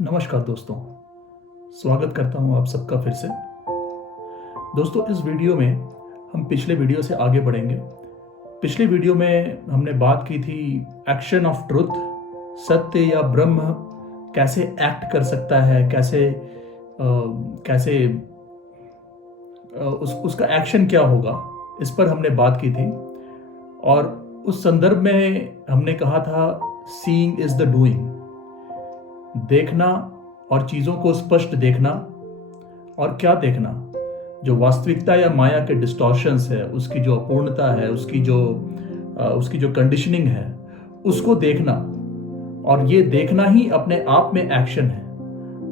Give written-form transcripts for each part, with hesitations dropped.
नमस्कार दोस्तों, स्वागत करता हूं आप सबका फिर से। दोस्तों, इस वीडियो में हम पिछले वीडियो से आगे बढ़ेंगे। पिछले वीडियो में हमने बात की थी एक्शन ऑफ ट्रुथ, सत्य या ब्रह्म कैसे एक्ट कर सकता है, कैसे उसका एक्शन क्या होगा, इस पर हमने बात की थी। और उस संदर्भ में हमने कहा था सीइंग इज द डूइंग, देखना और चीज़ों को स्पष्ट देखना। और क्या देखना? जो वास्तविकता या माया के डिस्टॉर्शंस है, उसकी जो अपूर्णता है, उसकी जो कंडीशनिंग है, उसको देखना। और ये देखना ही अपने आप में एक्शन है,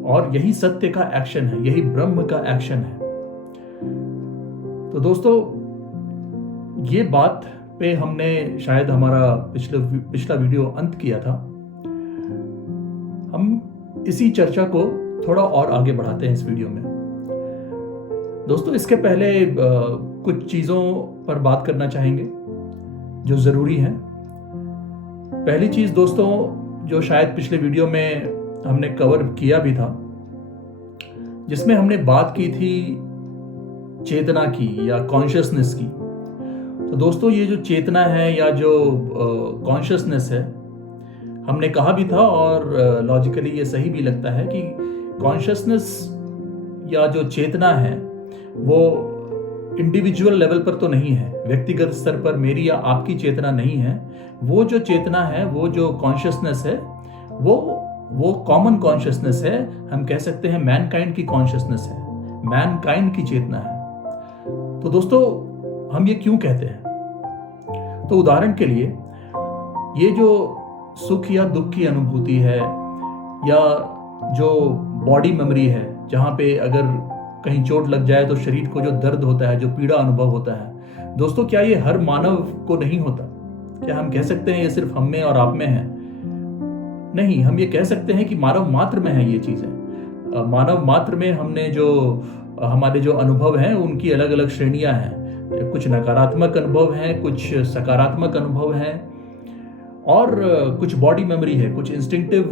और यही सत्य का एक्शन है, यही ब्रह्म का एक्शन है। तो दोस्तों, ये बात पे हमने शायद हमारा पिछला वीडियो अंत किया था। हम इसी चर्चा को थोड़ा और आगे बढ़ाते हैं इस वीडियो में। दोस्तों, इसके पहले कुछ चीज़ों पर बात करना चाहेंगे जो ज़रूरी हैं। पहली चीज़ दोस्तों, जो शायद पिछले वीडियो में हमने कवर किया भी था, जिसमें हमने बात की थी चेतना की या कॉन्शियसनेस की। तो दोस्तों, ये जो चेतना है या जो कॉन्शियसनेस है, हमने कहा भी था और लॉजिकली ये सही भी लगता है कि कॉन्शियसनेस या जो चेतना है वो इंडिविजुअल लेवल पर तो नहीं है, व्यक्तिगत स्तर पर मेरी या आपकी चेतना नहीं है। वो जो चेतना है, वो जो कॉन्शियसनेस है, वो कॉमन कॉन्शियसनेस है। हम कह सकते हैं मैनकाइंड की कॉन्शियसनेस है, मैनकाइंड की चेतना है। तो दोस्तों, हम ये क्यों कहते हैं? तो उदाहरण के लिए, ये जो सुख या दुख की अनुभूति है, या जो बॉडी मेमोरी है, जहाँ पे अगर कहीं चोट लग जाए तो शरीर को जो दर्द होता है, जो पीड़ा अनुभव होता है, दोस्तों क्या ये हर मानव को नहीं होता? क्या हम कह सकते हैं ये सिर्फ हम में और आप में है? नहीं, हम ये कह सकते हैं कि मानव मात्र में है ये चीज़ें। मानव मात्र में हमारे जो अनुभव हैं उनकी अलग अलग श्रेणियां हैं। कुछ नकारात्मक अनुभव हैं, कुछ सकारात्मक अनुभव हैं, और कुछ बॉडी मेमोरी है, कुछ इंस्टिंक्टिव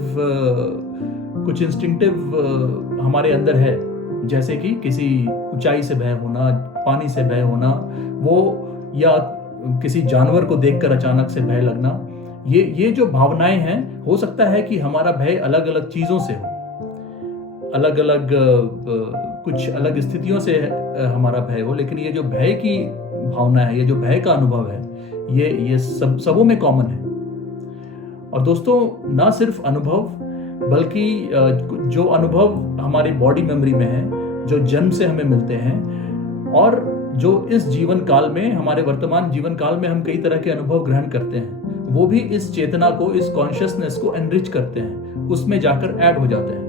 हमारे अंदर है। जैसे कि किसी ऊंचाई से भय होना, पानी से भय होना, वो या किसी जानवर को देखकर अचानक से भय लगना। ये जो भावनाएं हैं, हो सकता है कि हमारा भय अलग अलग चीज़ों से हो, अलग अलग कुछ अलग स्थितियों से हमारा भय हो, लेकिन ये जो भय की भावना है, ये जो भय का अनुभव है, ये सबों में कॉमन है। और दोस्तों, ना सिर्फ अनुभव, बल्कि जो अनुभव हमारी बॉडी मेमोरी में है, जो जन्म से हमें मिलते हैं, और जो इस जीवन काल में, हमारे वर्तमान जीवन काल में हम कई तरह के अनुभव ग्रहण करते हैं, वो भी इस चेतना को, इस कॉन्शियसनेस को एनरिच करते हैं, उसमें जाकर ऐड हो जाते हैं।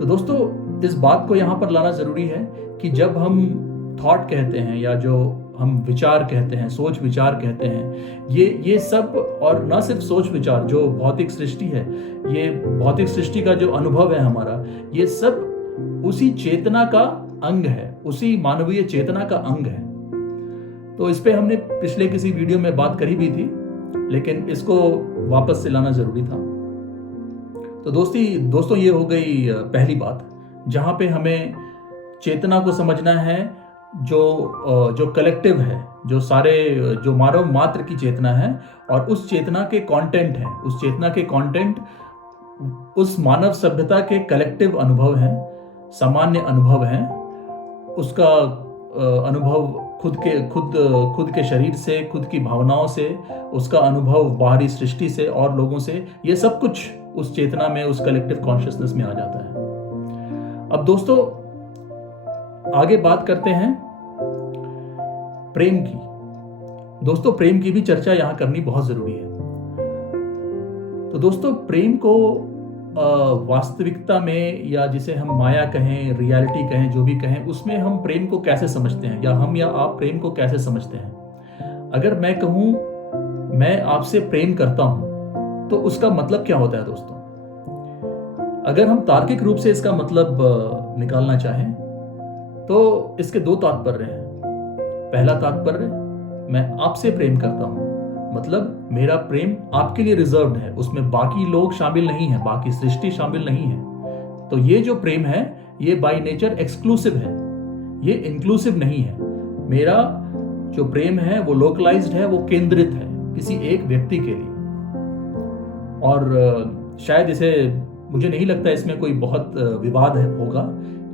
तो दोस्तों, इस बात को यहाँ पर लाना जरूरी है कि जब हम थॉट कहते हैं, या जो हम विचार कहते हैं, सोच विचार कहते हैं, ये सब, और ना सिर्फ सोच विचार, जो भौतिक सृष्टि है, ये भौतिक सृष्टि का जो अनुभव है हमारा, ये सब उसी चेतना का अंग है, उसी मानवीय चेतना का अंग है। तो इस पे हमने पिछले किसी वीडियो में बात करी भी थी, लेकिन इसको वापस से लाना जरूरी था। तो दोस्तों, ये हो गई पहली बात, जहां पे हमें चेतना को समझना है, जो कलेक्टिव है, जो मानव मात्र की चेतना है, और उस चेतना के कंटेंट है, उस चेतना के कंटेंट उस मानव सभ्यता के कलेक्टिव अनुभव हैं, सामान्य अनुभव हैं। उसका अनुभव खुद के शरीर से, खुद की भावनाओं से, उसका अनुभव बाहरी सृष्टि से और लोगों से, ये सब कुछ उस चेतना में, उस कलेक्टिव कॉन्शियसनेस में आ जाता है। अब दोस्तों, आगे बात करते हैं प्रेम की। दोस्तों, प्रेम की भी चर्चा यहां करनी बहुत जरूरी है। तो दोस्तों, प्रेम को वास्तविकता में, या जिसे हम माया कहें, रियलिटी कहें, जो भी कहें, उसमें हम प्रेम को कैसे समझते हैं, या हम या आप प्रेम को कैसे समझते हैं? अगर मैं कहूं मैं आपसे प्रेम करता हूं, तो उसका मतलब क्या होता है दोस्तों? अगर हम तार्किक रूप से इसका मतलब निकालना चाहें, तो इसके दो तात्पर्य हैं। पहला तात्पर्य, मैं आपसे प्रेम करता हूं, मतलब मेरा प्रेम आपके लिए रिजर्व्ड है, उसमें बाकी लोग शामिल नहीं है, बाकी सृष्टि शामिल नहीं है। तो ये जो प्रेम है ये बाय नेचर एक्सक्लूसिव है, ये इंक्लूसिव नहीं है। मेरा जो प्रेम है वो लोकलाइज्ड है, वो केंद्रित है किसी एक व्यक्ति के लिए। और शायद इसे, मुझे नहीं लगता इसमें कोई बहुत विवाद होगा,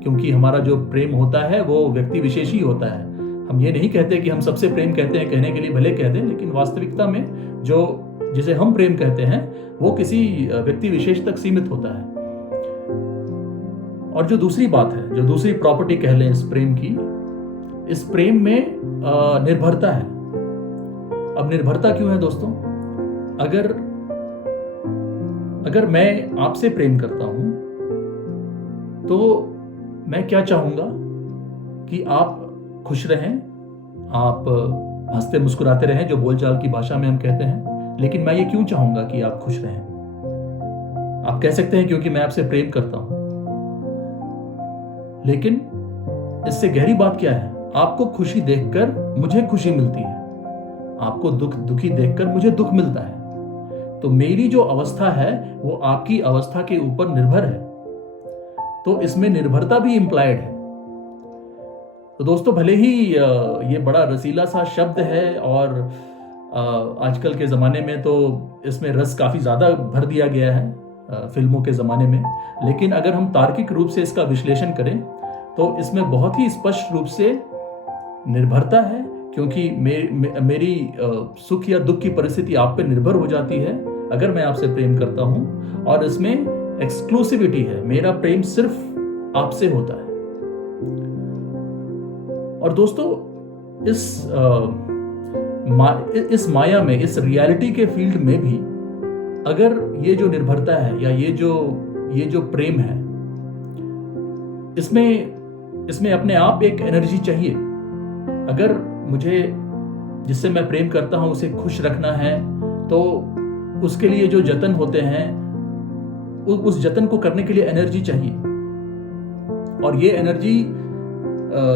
क्योंकि हमारा जो प्रेम होता है वो व्यक्ति विशेष ही होता है। हम ये नहीं कहते कि हम सबसे प्रेम कहते हैं, कहने के लिए भले कह दें, लेकिन वास्तविकता में जो जिसे हम प्रेम कहते हैं वो किसी व्यक्ति विशेष तक सीमित होता है। और जो दूसरी बात है, जो दूसरी प्रॉपर्टी कह लें इस प्रेम की, इस प्रेम में निर्भरता है। अब निर्भरता क्यों है दोस्तों? अगर मैं आपसे प्रेम करता हूं तो मैं क्या चाहूंगा कि आप खुश रहें, आप हंसते मुस्कुराते रहें, जो बोलचाल की भाषा में हम कहते हैं। लेकिन मैं ये क्यों चाहूंगा कि आप खुश रहें? आप कह सकते हैं क्योंकि मैं आपसे प्रेम करता हूं, लेकिन इससे गहरी बात क्या है? आपको खुशी देखकर मुझे खुशी मिलती है, आपको दुखी देखकर मुझे दुख मिलता है। तो मेरी जो अवस्था है वो आपकी अवस्था के ऊपर निर्भर है, तो इसमें निर्भरता भी इंप्लाइड है। तो दोस्तों, भले ही ये बड़ा रसीला सा शब्द है और आजकल के ज़माने में तो इसमें रस काफ़ी ज़्यादा भर दिया गया है फिल्मों के ज़माने में, लेकिन अगर हम तार्किक रूप से इसका विश्लेषण करें तो इसमें बहुत ही स्पष्ट रूप से निर्भरता है, क्योंकि मेरी सुख या दुख की परिस्थिति आप पे निर्भर हो जाती है अगर मैं आपसे प्रेम करता हूं। और इसमें एक्सक्लूसिविटी है, मेरा प्रेम सिर्फ आपसे होता है। और दोस्तों, इस माया में, इस रियलिटी के फील्ड में भी अगर ये जो निर्भरता है या ये जो प्रेम है, इसमें अपने आप एक एनर्जी चाहिए। अगर मुझे जिससे मैं प्रेम करता हूं उसे खुश रखना है तो उसके लिए जो जतन होते हैं उस जतन को करने के लिए एनर्जी चाहिए। और ये एनर्जी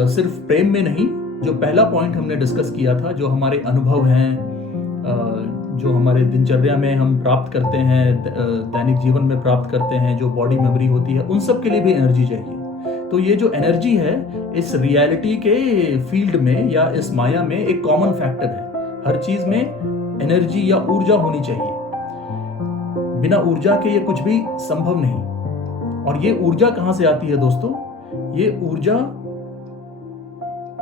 सिर्फ प्रेम में नहीं, जो पहला पॉइंट हमने डिस्कस किया था, जो हमारे अनुभव हैं, जो हमारे दिनचर्या में हम प्राप्त करते हैं, दैनिक जीवन में प्राप्त करते हैं, जो बॉडी मेमोरी होती है, उन सब के लिए भी एनर्जी चाहिए। तो ये जो एनर्जी है इस रियलिटी के फील्ड में या इस माया में एक कॉमन फैक्टर है। हर चीज में एनर्जी या ऊर्जा होनी चाहिए, बिना ऊर्जा के ये कुछ भी संभव नहीं। और ये ऊर्जा कहां से आती है दोस्तों? ये ऊर्जा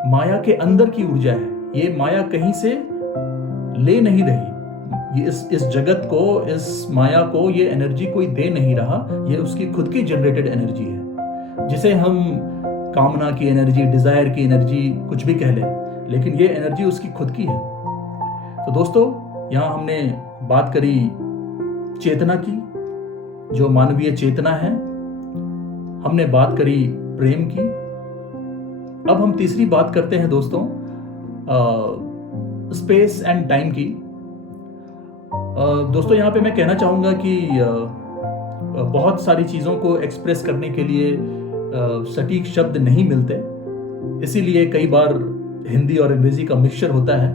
माया के अंदर की ऊर्जा है, ये माया कहीं से ले नहीं रही। ये इस जगत को, इस माया को ये एनर्जी कोई दे नहीं रहा, ये उसकी खुद की जनरेटेड एनर्जी है, जिसे हम कामना की एनर्जी, डिजायर की एनर्जी कुछ भी कह लें, लेकिन ये एनर्जी उसकी खुद की है। तो दोस्तों, यहां हमने बात करी चेतना की, जो मानवीय चेतना है, हमने बात करी प्रेम की। अब हम तीसरी बात करते हैं दोस्तों, स्पेस एंड टाइम की। दोस्तों, यहां पे मैं कहना चाहूंगा कि बहुत सारी चीजों को एक्सप्रेस करने के लिए सटीक शब्द नहीं मिलते, इसीलिए कई बार हिंदी और अंग्रेजी का मिक्सचर होता है।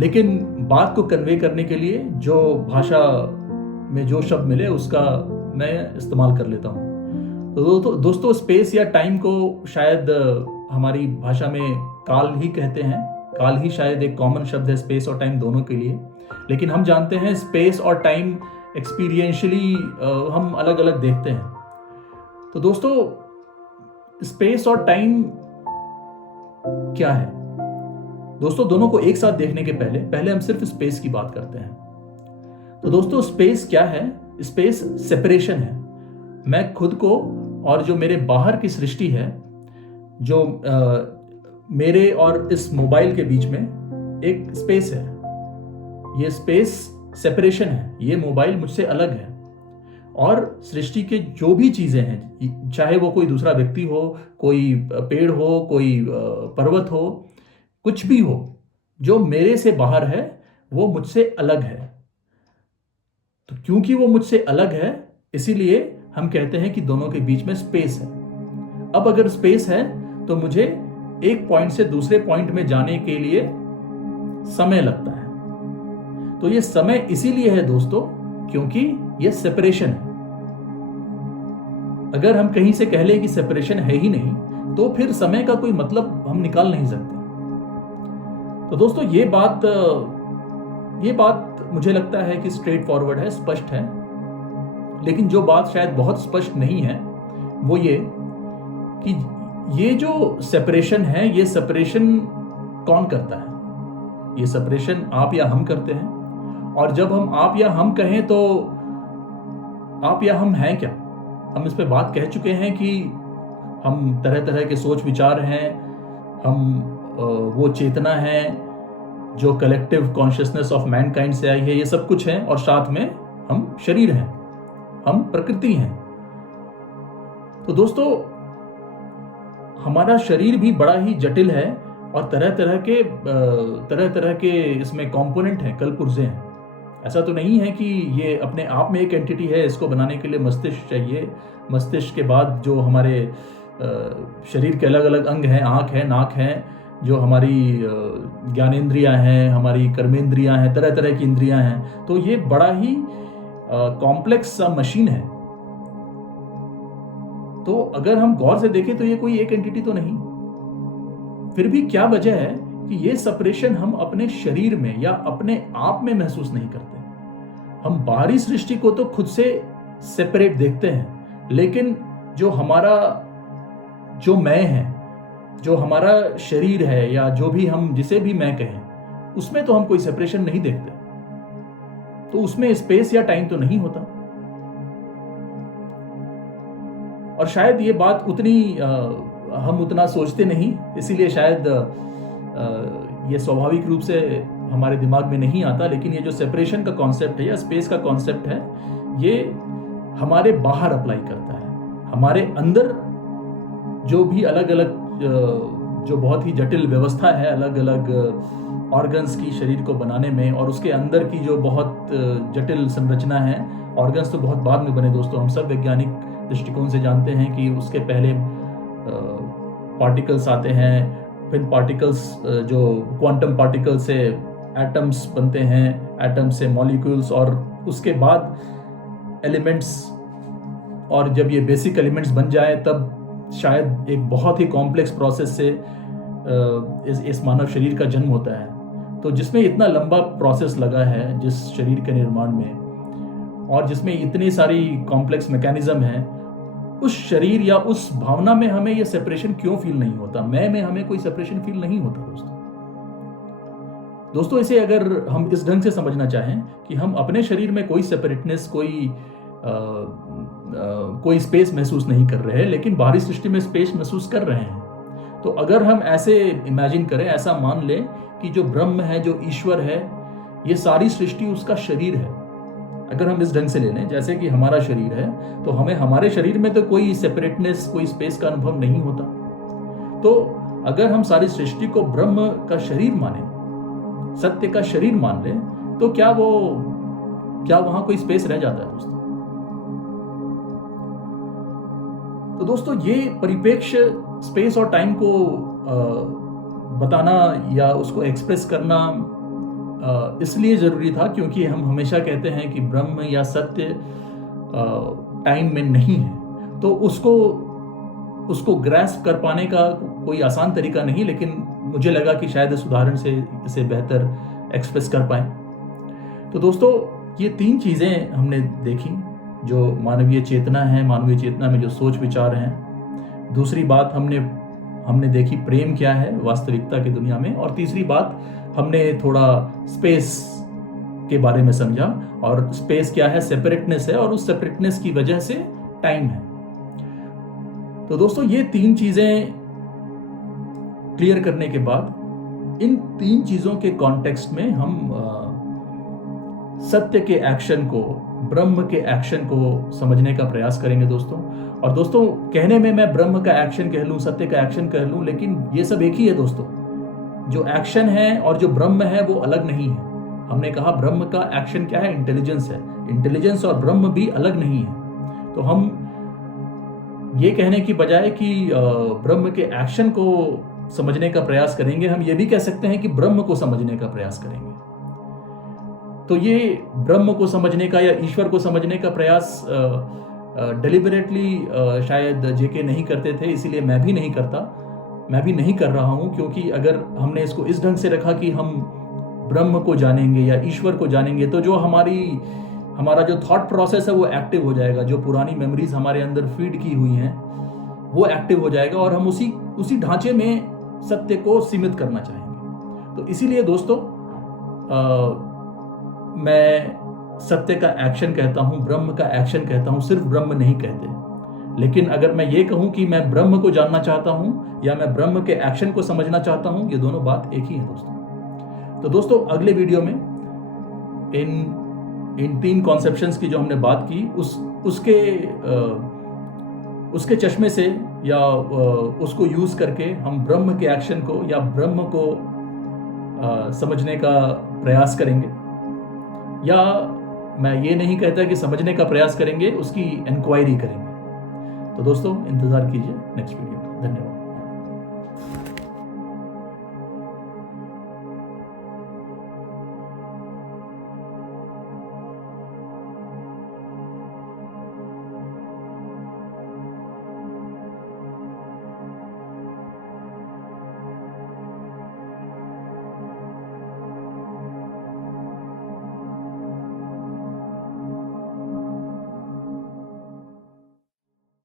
लेकिन बात को कन्वे करने के लिए जो भाषा में जो शब्द मिले उसका मैं इस्तेमाल कर लेता हूँ। तो दोस्तों, स्पेस या टाइम को शायद हमारी भाषा में काल ही कहते हैं। काल ही शायद एक कॉमन शब्द है स्पेस और टाइम दोनों के लिए, लेकिन हम जानते हैं स्पेस और टाइम एक्सपीरियंशियली हम अलग अलग देखते हैं। तो दोस्तों, स्पेस और टाइम क्या है? दोस्तों, दोनों को एक साथ देखने के पहले हम सिर्फ स्पेस की बात करते हैं। तो दोस्तों, स्पेस क्या है? स्पेस सेपरेशन है। मैं खुद को और जो मेरे बाहर की सृष्टि है, जो मेरे और इस मोबाइल के बीच में एक स्पेस है, ये स्पेस सेपरेशन है। ये मोबाइल मुझसे अलग है और सृष्टि के जो भी चीजें हैं, चाहे वो कोई दूसरा व्यक्ति हो, कोई पेड़ हो, कोई पर्वत हो, कुछ भी हो, जो मेरे से बाहर है वो मुझसे अलग है। तो क्योंकि वो मुझसे अलग है, इसीलिए हम कहते हैं कि दोनों के बीच में स्पेस है। अब अगर स्पेस है तो मुझे एक पॉइंट से दूसरे पॉइंट में जाने के लिए समय लगता है। तो ये समय इसीलिए है दोस्तों, क्योंकि ये सेपरेशन है। अगर हम कहीं से कह लें कि सेपरेशन है ही नहीं, तो फिर समय का कोई मतलब हम निकाल नहीं सकते। तो दोस्तों ये बात मुझे लगता है कि स्ट्रेट फॉरवर्ड है, स्पष्ट है। लेकिन जो बात शायद बहुत स्पष्ट नहीं है वो ये कि ये जो सेपरेशन है, ये सेपरेशन कौन करता है? ये सेपरेशन आप या हम करते हैं। और जब हम आप या हम कहें तो आप या हम हैं क्या? हम इस पे बात कह चुके हैं कि हम तरह तरह के सोच विचार हैं, हम वो चेतना है जो कलेक्टिव कॉन्शियसनेस ऑफ मैनकाइंड से आई है, ये सब कुछ है। और साथ में हम शरीर हैं, हम प्रकृति हैं। तो दोस्तों हमारा शरीर भी बड़ा ही जटिल है और तरह तरह के इसमें कंपोनेंट हैं, कलपुर्जे हैं। ऐसा तो नहीं है कि ये अपने आप में एक एंटिटी है। इसको बनाने के लिए मस्तिष्क चाहिए। मस्तिष्क के बाद जो हमारे शरीर के अलग अलग अंग हैं, आँख है, नाक है, जो हमारी ज्ञानेंद्रियां हैं, हमारी कर्मेंद्रियां हैं, तरह तरह की इंद्रियां हैं। तो ये बड़ा ही कॉम्प्लेक्स सा मशीन है। तो अगर हम गौर से देखें तो ये कोई एक एंटिटी तो नहीं। फिर भी क्या वजह है कि ये सेपरेशन हम अपने शरीर में या अपने आप में महसूस नहीं करते। हम बाहरी सृष्टि को तो खुद से सेपरेट देखते हैं, लेकिन जो मैं है, जो हमारा शरीर है, या जो भी हम जिसे भी मैं कहें, उसमें तो हम कोई सेपरेशन नहीं देखते। तो उसमें स्पेस या टाइम तो नहीं होता। और शायद ये बात हम उतना सोचते नहीं, इसीलिए शायद ये स्वाभाविक रूप से हमारे दिमाग में नहीं आता। लेकिन ये जो सेपरेशन का कॉन्सेप्ट है या स्पेस का कॉन्सेप्ट है, ये हमारे बाहर अप्लाई करता है। हमारे अंदर जो भी अलग अलग जो बहुत ही जटिल व्यवस्था है, अलग अलग ऑर्गन्स की शरीर को बनाने में, और उसके अंदर की जो बहुत जटिल संरचना है। ऑर्गन्स तो बहुत बाद में बने दोस्तों, हम सब वैज्ञानिक दृष्टिकोण से जानते हैं कि उसके पहले पार्टिकल्स आते हैं, फिर पार्टिकल्स जो क्वांटम पार्टिकल से एटम्स बनते हैं, एटम से मॉलिक्यूल्स, और उसके बाद एलिमेंट्स। और जब ये बेसिक एलिमेंट्स बन जाए तब शायद एक बहुत ही कॉम्प्लेक्स प्रोसेस से इस मानव शरीर का जन्म होता है। तो जिसमें इतना लंबा प्रोसेस लगा है जिस शरीर के निर्माण में, और जिसमें इतनी सारी कॉम्प्लेक्स मैकेनिज्म है, उस शरीर या उस भावना में हमें ये सेपरेशन क्यों फील नहीं होता? मैं में हमें कोई सेपरेशन फील नहीं होता दोस्तों। इसे अगर हम इस ढंग से समझना चाहें कि हम अपने शरीर में कोई सेपरेटनेस, कोई स्पेस महसूस नहीं कर रहे हैं, लेकिन बाहरी सृष्टि में स्पेस महसूस कर रहे हैं। तो अगर हम ऐसे इमेजिन करें, ऐसा मान लें कि जो ब्रह्म है, जो ईश्वर है, ये सारी सृष्टि उसका शरीर है। अगर हम इस ढंग से ले लें जैसे कि हमारा शरीर है, तो हमें हमारे शरीर में तो कोई सेपरेटनेस, कोई स्पेस का अनुभव नहीं होता। तो अगर हम सारी सृष्टि को ब्रह्म का शरीर माने, सत्य का शरीर मान लें, तो क्या वहां कोई स्पेस रह जाता है दोस्तों? तो दोस्तों ये परिप्रेक्ष्य स्पेस और टाइम को बताना या उसको एक्सप्रेस करना इसलिए जरूरी था क्योंकि हम हमेशा कहते हैं कि ब्रह्म या सत्य टाइम में नहीं है। तो उसको ग्रैस्प कर पाने का कोई आसान तरीका नहीं, लेकिन मुझे लगा कि शायद इस उदाहरण से इसे बेहतर एक्सप्रेस कर पाए। तो दोस्तों ये 3 चीजें हमने देखी, जो मानवीय चेतना है, मानवीय चेतना में जो सोच विचार हैं। दूसरी बात हमने देखी प्रेम क्या है वास्तविकता की दुनिया में, और तीसरी बात हमने थोड़ा स्पेस के बारे में समझा, और स्पेस क्या है, सेपरेटनेस है, और उस सेपरेटनेस की वजह से टाइम है। तो दोस्तों ये 3 चीजें क्लियर करने के बाद इन 3 चीजों के कॉन्टेक्स्ट में हम सत्य के एक्शन को, ब्रह्म के एक्शन को समझने का प्रयास करेंगे दोस्तों। और दोस्तों कहने में मैं ब्रह्म का एक्शन कह लूं, सत्य का एक्शन कह लूं, लेकिन ये सब एक ही है दोस्तों। जो एक्शन है और जो ब्रह्म है वो अलग नहीं है। हमने कहा ब्रह्म का एक्शन क्या है, इंटेलिजेंस है। इंटेलिजेंस और ब्रह्म भी अलग नहीं है। तो हम ये कहने की बजाय कि ब्रह्म के एक्शन को समझने का प्रयास करेंगे, हम ये भी कह सकते हैं कि ब्रह्म को समझने का प्रयास करेंगे। तो ये ब्रह्म को समझने का या ईश्वर को समझने का प्रयास डेलिबरेटली शायद जेके नहीं करते थे, इसीलिए मैं भी नहीं करता, मैं भी नहीं कर रहा हूँ। क्योंकि अगर हमने इसको इस ढंग से रखा कि हम ब्रह्म को जानेंगे या ईश्वर को जानेंगे, तो जो हमारा जो थॉट प्रोसेस है वो एक्टिव हो जाएगा, जो पुरानी मेमोरीज हमारे अंदर फीड की हुई हैं वो एक्टिव हो जाएगा, और हम उसी ढांचे में सत्य को सीमित करना चाहेंगे। तो इसीलिए दोस्तों मैं सत्य का एक्शन कहता हूं, ब्रह्म का एक्शन कहता हूं, सिर्फ ब्रह्म नहीं कहते। लेकिन अगर मैं ये कहूं कि मैं ब्रह्म को जानना चाहता हूं या मैं ब्रह्म के एक्शन को समझना चाहता हूं, ये दोनों बात एक ही है दोस्तों। तो दोस्तों अगले वीडियो में इन 3 कॉन्सेप्शंस की जो हमने बात की उसके चश्मे से या उसको यूज करके हम ब्रह्म के एक्शन को या ब्रह्म को समझने का प्रयास करेंगे। या मैं ये नहीं कहता कि समझने का प्रयास करेंगे, उसकी इंक्वायरी करेंगे। तो दोस्तों इंतजार कीजिए नेक्स्ट वीडियो। धन्यवाद।